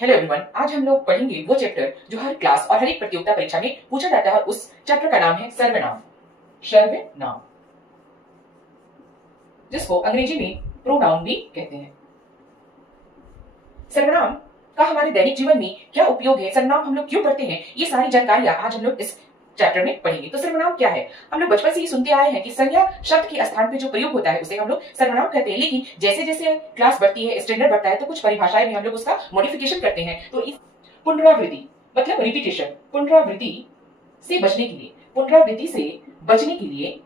Hello everyone, आज हम लोग पढ़ेंगे वो चैप्टर जो हर क्लास और हर एक प्रतियोगिता परीक्षा में पूछा जाता है। उस चैप्टर का नाम है सर्वनाम। सर्वनाम, जिसको अंग्रेजी में प्रोनाउन भी कहते हैं। सर्वनाम का हमारे दैनिक जीवन में क्या उपयोग है, सर्वनाम हम लोग क्यों करते हैं, ये सारी जानकारियां आज हम लोग इस चैप्टर में पढ़ेंगे। तो सर्वनाम क्या है? हम लोग बचपन से ही सुनते आए हैं कि संज्ञा शब्द के स्थान पे जो प्रयोग होता है उसे हम लोग सर्वनाम कहते हैं। लेकिन जैसे जैसे क्लास बढ़ती है, स्टैंडर्ड बढ़ता है, तो कुछ परिभाषाएं में हम लोग उसका मॉडिफिकेशन करते हैं। तो इस पुनरावृत्ति मतलब रिपीटेशन, पुनरावृत्ति से बचने के लिए, पुनरावृत्ति से बचने के लिए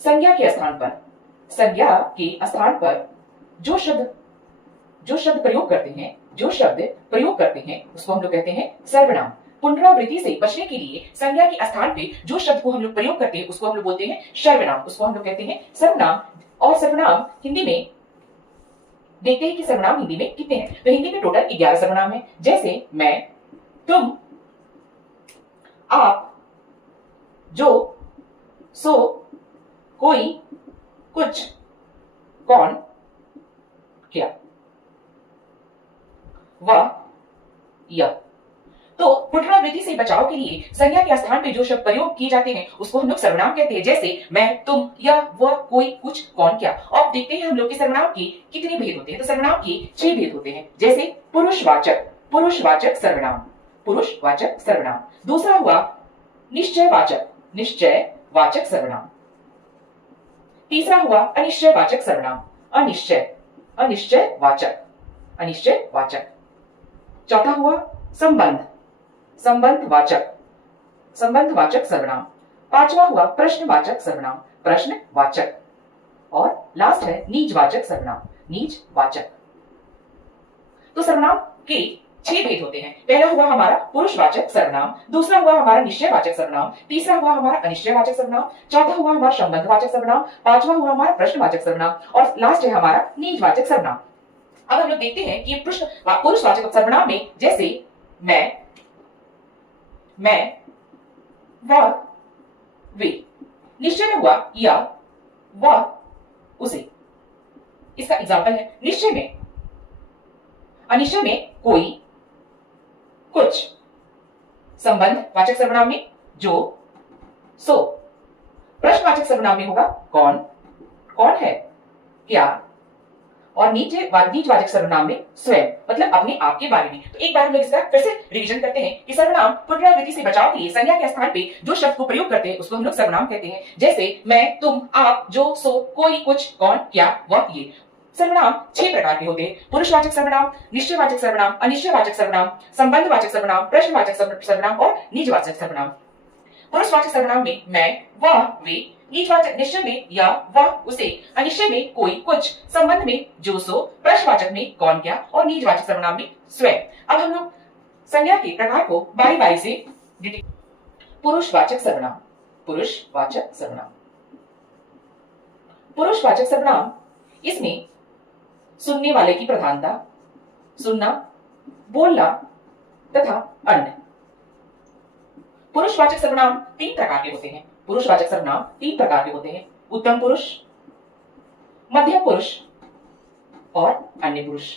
संज्ञा के स्थान पर, संज्ञा के स्थान पर जो शब्द प्रयोग करते हैं, जो शब्द प्रयोग करते हैं उसको हम लोग कहते हैं सर्वनाम। पुनरावृत्ति से बचने के लिए संज्ञा के स्थान पे जो शब्द को हम लोग प्रयोग करते हैं उसको हम लोग बोलते हैं सर्वनाम, उसको हम लोग कहते हैं सर्वनाम। और सर्वनाम हिंदी में देखते हैं कि सर्वनाम हिंदी में कितने हैं। तो हिंदी में टोटल 11 सर्वनाम है, जैसे मैं, तुम, आप, जो, सो, कोई, कुछ, कौन, क्या, वह, यह। तो पुनरावृत्ति से बचाव के लिए संज्ञा के स्थान पे जो शब्द प्रयोग किए जाते हैं उसको हम लोग सर्वनाम कहते हैं, जैसे मैं, तुम, यह, वह, कोई, कुछ, कौन, क्या। और देखते हैं हम लोग कि सर्वनाम के कितने भेद होते हैं। तो सर्वनाम के 6 भेद होते हैं, जैसे पुरुषवाचक, पुरुषवाचक सर्वनाम, पुरुषवाचक सर्वनाम। दूसरा हुआ निश्चयवाचक, निश्चयवाचक सर्वनाम। तीसरा हुआ अनिश्चयवाचक सर्वनाम, अनिश्चयवाचक, अनिश्चयवाचक। चौथा हुआ संबंध, संबंधवाचक, संबंधवाचक सर्वनाम। पांचवा हुआ प्रश्नवाचक सर्वनाम, प्रश्नवाचक। और लास्ट है नीचवाचक सर्वनाम, नीचवाचक। तो सर्वनाम के 6 भेद होते हैं। पहला हुआ हमारा पुरुषवाचक सर्वनाम, दूसरा हुआ हमारा निश्चयवाचक सर्वनाम, तीसरा हुआ हमारा अनिश्चयवाचक सर्वनाम, चौथा हुआ हमारा संबंधवाचक सर्वनाम, पांचवा हुआ हमारा प्रश्नवाचक सर्वनाम और लास्ट है हमारा नीचवाचक सर्वनाम। अब हम लोग देखते हैं कि पुरुषवाचक सर्वनाम में जैसे मैं, वह, वे। निश्चय में हुआ या, वह, उसे। इसका एग्जाम्पल है निश्चय में, अनिश्चय में कोई, कुछ। संबंधवाचक सर्वनाम में जो, सो। प्रश्नवाचक सर्वनाम में होगा कौन, कौन है, क्या। और नीचवाचक सर्वनाम में स्वयं, मतलब अपने आप के बारे में। तो एक बार हम लोग इसका फिर से रिवीजन करते हैं कि सर्वनाम पुनरावृत्ति से बचाव के लिए संज्ञा के स्थान पे जो शब्द को प्रयोग करते हैं उसको हम लोग सर्वनाम कहते हैं, जैसे मैं, तुम, आप, जो, सो, कोई, कुछ, कौन, क्या, वह, ये। सर्वनाम 6 प्रकार के होते हैं, पुरुषवाचक सर्वनाम, निश्चयवाचक सर्वनाम, अनिश्चयवाचक सर्वनाम, संबंधवाचक सर्वनाम, प्रश्नवाचक सर्वनाम और नीचवाचक सर्वनाम। पुरुषवाचक सर्वनाम में मैं, वह, वे। नीचवाचक निश्चय में या, वह, उसे। अनिश्चय में कोई, कुछ। संबंध में जो, सो। प्रश्नवाचक में कौन, क्या और नीचवाचक सर्वनाम में स्वयं। अब हम लोग संज्ञा के प्रकार को बारी बारी से पुरुषवाचक सर्वनाम, पुरुषवाचक सर्वनाम। पुरुषवाचक सर्वनाम, इसमें सुनने वाले की प्रधानता, सुनना, बोलना तथा अन्य। पुरुषवाचक सर्वनाम 3 प्रकार के होते हैं। पुरुषवाचक सर्वनाम 3 प्रकार के होते हैं, उत्तम पुरुष, मध्यम पुरुष और अन्य पुरुष।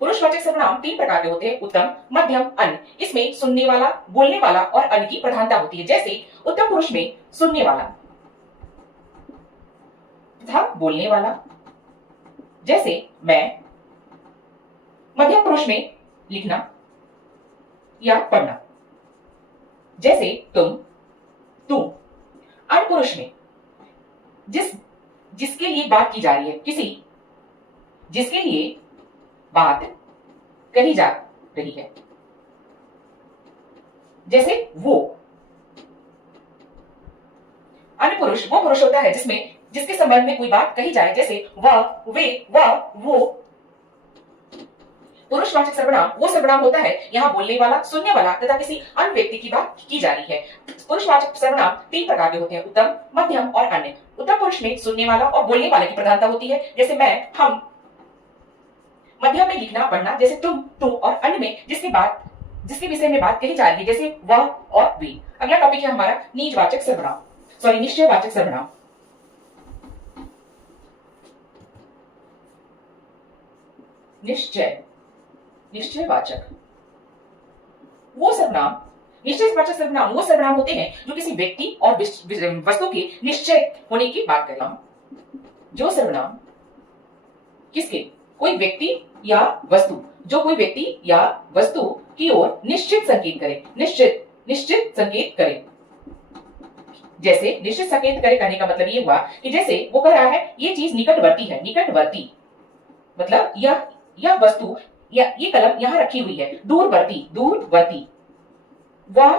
पुरुषवाचक सर्वनाम 3 प्रकार के होते हैं, उत्तम, मध्यम, अन्य। इसमें सुनने वाला, बोलने वाला और अन्य की प्रधानता होती है, जैसे उत्तम पुरुष में सुनने वाला तथा बोलने वाला, जैसे मैं। मध्यम पुरुष में लिखना या पढ़ना, जैसे तुम, तुम। अन्य पुरुष में जिसके लिए बात की जा रही है, जिसके लिए बात कही जा रही है, जैसे वो। अन्य पुरुष वो पुरुष होता है जिसके संबंध में कोई बात कही जाए, जैसे वह, वे, वह, वो। पुरुषवाचक सर्वनाम वो सर्वनाम होता है यहाँ बोलने वाला, सुनने वाला तथा किसी अन्य व्यक्ति की बात की जा रही है। पुरुषवाचक सर्वनाम 3 प्रकार के होते हैं, उत्तम, मध्यम और अन्य। उत्तम पुरुष में सुनने वाला और बोलने वाले की प्रधानता होती है, जैसे मैं, हम। मध्यम में लिखना, पढ़ना, जैसे तुम, तुम। और अन्य में जिसके विषय में बात कही जा रही है, जैसे वह और वे। अगला टॉपिक है हमारा नीचवाचक सर्वनाम, निश्चयवाचक सर्वनाम। निश्चय, निश्चयवाचक। वो सर्वनाम, निश्चयवाचक सर्वनाम वो सर्वनाम होते हैं जो किसी व्यक्ति और वस्तु के निश्चय होने की बात करें। जो सर्वनाम किसके, कोई व्यक्ति या वस्तु, जो कोई व्यक्ति या वस्तु की ओर निश्चित संकेत करे, निश्चित निश्चित संकेत करे। जैसे निश्चित संकेत करे कहने का मतलब ये हुआ कि जैसे वो कह रहा है ये चीज निकटवर्ती है, निकटवर्ती मतलब यह वस्तु या ये कलम यहां रखी हुई है, दूरवर्ती, दूरवर्ती। वह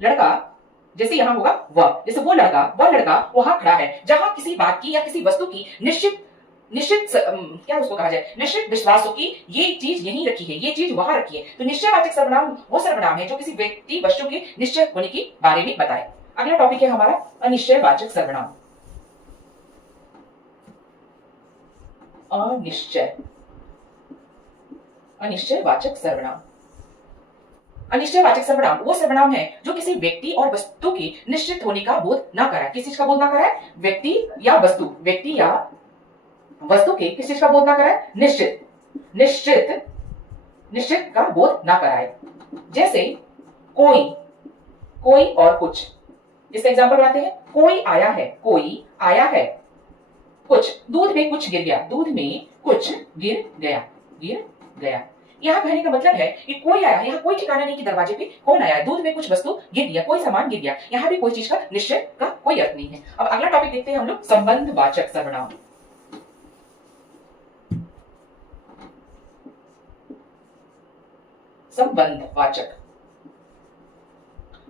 लड़का, जैसे यहां होगा वह, जैसे वो लड़का, वह लड़का वहां खड़ा है, जहां किसी बात की या किसी वस्तु की निश्चित निश्चित क्या उसको कहा जाए, निश्चित विश्वास हो कि ये चीज यहीं रखी है, ये चीज वहां रखी है। तो निश्चयवाचक सर्वनाम वो सर्वनाम है जो किसी व्यक्ति वस्तु के निश्चय होने के बारे में बताए। अगला टॉपिक है हमारा अनिश्चयवाचक सर्वनाम। अनिश्चय, अनिश्चयवाचक सर्वनाम। अनिश्चयवाचक सर्वनाम वो सर्वनाम है जो किसी व्यक्ति और वस्तु के निश्चित होने का बोध ना कराए। किस चीज का बोध ना कराए, व्यक्ति या वस्तु, व्यक्ति या वस्तु के किस चीज का बोध ना कराए, निश्चित, निश्चित, निश्चित का बोध ना कराए। जैसे कोई, कोई और कुछ, इसका एग्जांपल बनाते हैं। कोई आया है, कोई आया है, कुछ, दूध में कुछ गिर गया, दूध में कुछ गिर गया, गिर गया। यहाँ कहने का मतलब है कि कोई आया है, यहाँ कोई ठिकाना नहीं कि दरवाजे पे कौन आया है, दूध में कुछ वस्तु गिर गया, कोई सामान गिर गया, यहाँ भी कोई चीज का निश्चय का कोई अर्थ नहीं है। अब अगला टॉपिक देखते हैं हम लोग, संबंधवाचक सर्वनाम। संबंधवाचक,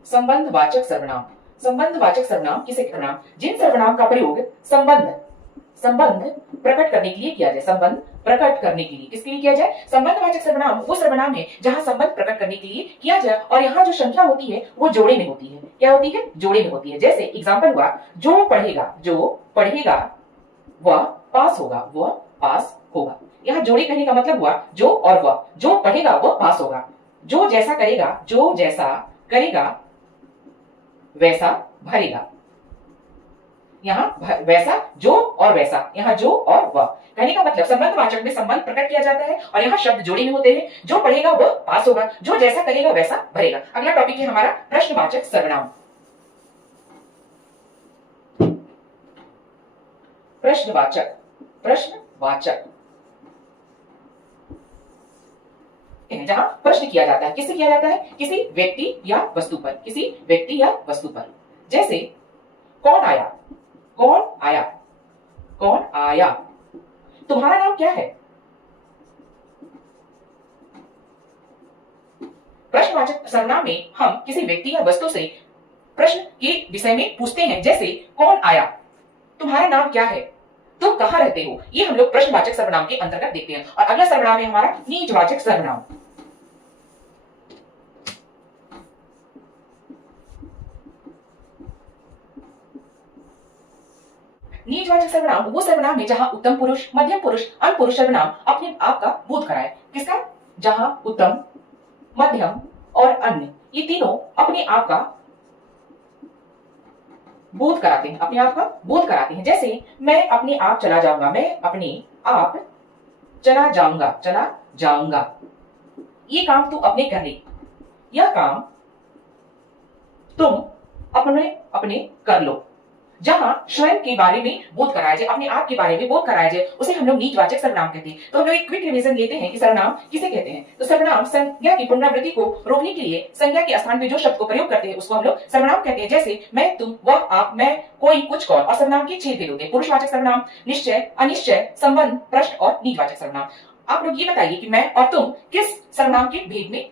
संबंधवाचक सर्वनाम। संबंधवाचक सर्वनाम किसे सर्वनाम, जिन सर्वनाम का प्रयोग संबंध, संबंध प्रकट करने के लिए किया जाए, संबंध प्रकट करने के लिए किसके लिए किया जाए, संबंधवाचक सर्वनाम वो सर्वनाम है जहां संबंध प्रकट करने के लिए किया जाए और यहाँ जो संख्या होती है वो जोड़े में होती है। क्या होती है, जोड़े में होती है। जैसे एग्जांपल हुआ, जो पढ़ेगा, जो पढ़ेगा वह पास होगा, वह पास होगा। यहाँ जोड़े कहने का मतलब हुआ जो और वह, जो पढ़ेगा वह पास होगा, जो जैसा करेगा, जो जैसा करेगा वैसा भरेगा। यहाँ वैसा, जो और वैसा, यहाँ जो और वह कहने का मतलब संबंधवाचक में संबंध प्रकट किया जाता है और यहाँ शब्द जोड़ी में होते हैं। जो पढ़ेगा वह पास होगा, जो जैसा करेगा वैसा भरेगा। अगला टॉपिक है हमारा प्रश्नवाचक सर्वनाम। प्रश्नवाचक, प्रश्नवाचक जहां प्रश्न किया जाता है, किससे किया जाता है, किसी व्यक्ति या वस्तु पर, किसी व्यक्ति या वस्तु पर। जैसे कौन आया, कौन आया, कौन आया, तुम्हारा नाम क्या है। प्रश्नवाचक सर्वनाम में हम किसी व्यक्ति या वस्तु से प्रश्न के विषय में पूछते हैं। जैसे कौन आया, तुम्हारा नाम क्या है, तुम कहां रहते हो। ये हम लोग प्रश्नवाचक सर्वनाम के अंतर्गत देखते हैं। और अगला सर्वनाम है हमारा निजवाचक सर्वनाम। निजवाचक सर्वनाम वो सर्वनाम है जहां उत्तम पुरुष, मध्यम पुरुष, अल्प पुरुष सर्वनाम अपने आप का बोध कराए। किसका, जहां उत्तम, मध्यम और अन्य ये तीनों अपने आप का बोध कराते हैं, अपने आप का बोध कराते हैं। जैसे मैं अपने आप चला जाऊंगा, मैं अपने आप चला जाऊंगा, चला जाऊंगा। ये काम तू अपने कर ले, यह काम तुम अपने अपने कर लो। जहां स्वयं के बारे में बोध कराया जाए, अपने आप के बारे में बोध कराया जाए, उसे हम लोग निजवाचक सर्वनाम कहते हैं। तो हम लोग एक क्विक रिवीजन लेते हैं कि सर्वनाम किसे कहते हैं। तो सर्वनाम संज्ञा की पुनरावृत्ति को रोकने के लिए संज्ञा के स्थान पे जो शब्द को प्रयोग करते हैं उसको हम लोग सर्वनाम कहते हैं। जैसे मैं, तुम, वह, आप, मैं, कोई, कुछ, कौन। और सर्वनाम के 6 भेद होते हैं, पुरुषवाचक सर्वनाम, निश्चय, अनिश्चय, संबंध, प्रश्न और निजवाचक सर्वनाम। आप लोग ये बताइए कि मैं और तुम किस सर्वनाम के भेद में